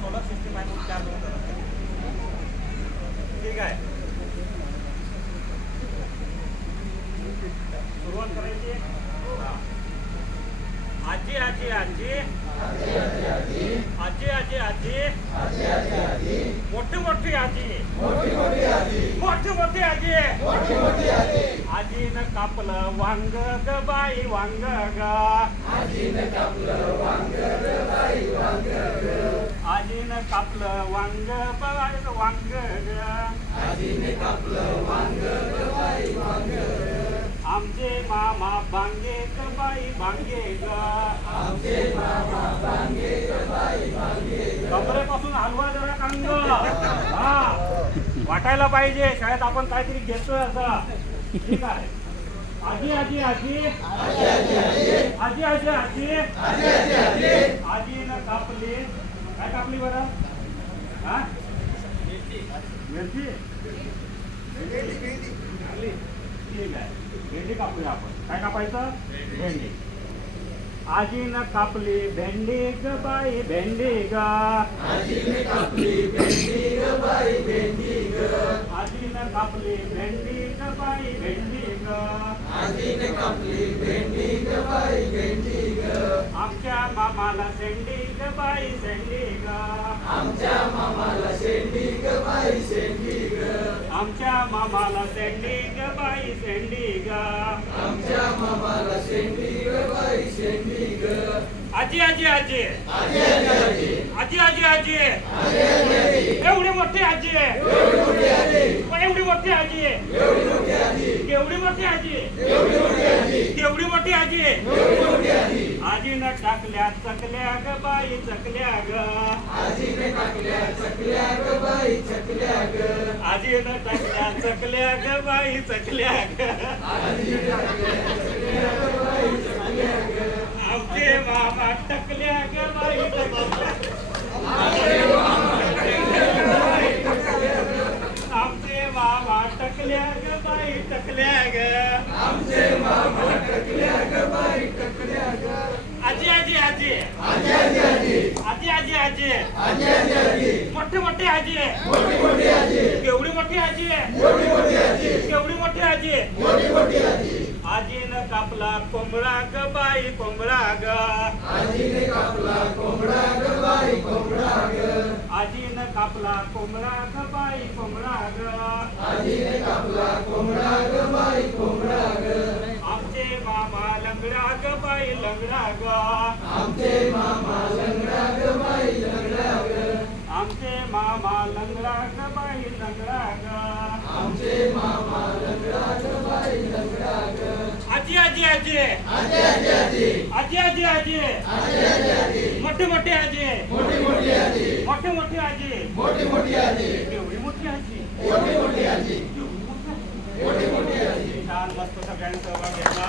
Solar system आहे चार दोन ठीक आहे. सुरुवात करायची? हा. आजी आजी आजी. आजी आजी आजी. मोठी मोठी आजी. मोठी मोठी आजी. आजीन कापलं वांग ग बाई वांग ग आजीन कापलं वांग ग बाई वांग ग कापलं वांग पवायचं वांग आमचे मामा भांगे ग बाई भांगे ग कमरेपासून हलवा जरा कांग हा वाटायला पाहिजे शाळेत आपण काहीतरी घेतोय असं ठीक आहे आजी आजी आजी आजी आजी आजी आजीनं कापली काय कापली बरं? हा? मिरची ठीक आहे. भेंडी कापूया आपण. काय कापायचं? भेंडी. आजीनं कापली भेंडी ग बाई भेंडी ग. आजीनं कापली भेंडी ग बाई भेंडी ग. आमच्या मामाला सेंडी ग बाई सेंडी ग आमच्या मामाला सेंडी ग बाई सेंडी ग आजी आजी. आजी आजी आजी. आजी एवढी मोठी आजी. पण एवढी मोठी आजी. एवढी मोठी आजी. एवढी मोठी आजी. आजीनं टाकल्या चकल्या ग बाई चकल्या ग. आजीनं टाकल्या चकल्या ग बाई चकल्या ग. आमचे मामा टकल्या ग बाई टकल्या आमचे मामा टकल्या ग बाई टकल्या ग आजी आजी आजी आजी आजी आजी मोठे मोठे आजी आहे. केवढी मोठी आजी आहे. केवढी मोठी आजी आहे. आजीनं कापला कोंबडा ग बाई कोंबडा ग आजीने कापला कोंबडा ग बाई कोंबडा ग. आजीनं कापला कोंबडा ग बाई कोंबडा ग आजीने कापला कोंबडा ग बाई कोंबडा ग. आमचे मामा लंगडा ग बाई लंगडा ग. आजी आजी आजी. आजी आजी आजी. आजी आजी आजी. मोठे मोठे आजी. मोठे मोठे आजी. मोठी मोठी आजी. मोठी मोठी आजी. एवढी मोठी आजी. मोठी मोठी आजी. छान मस्त सगळ्यांचा सहभाग घेतला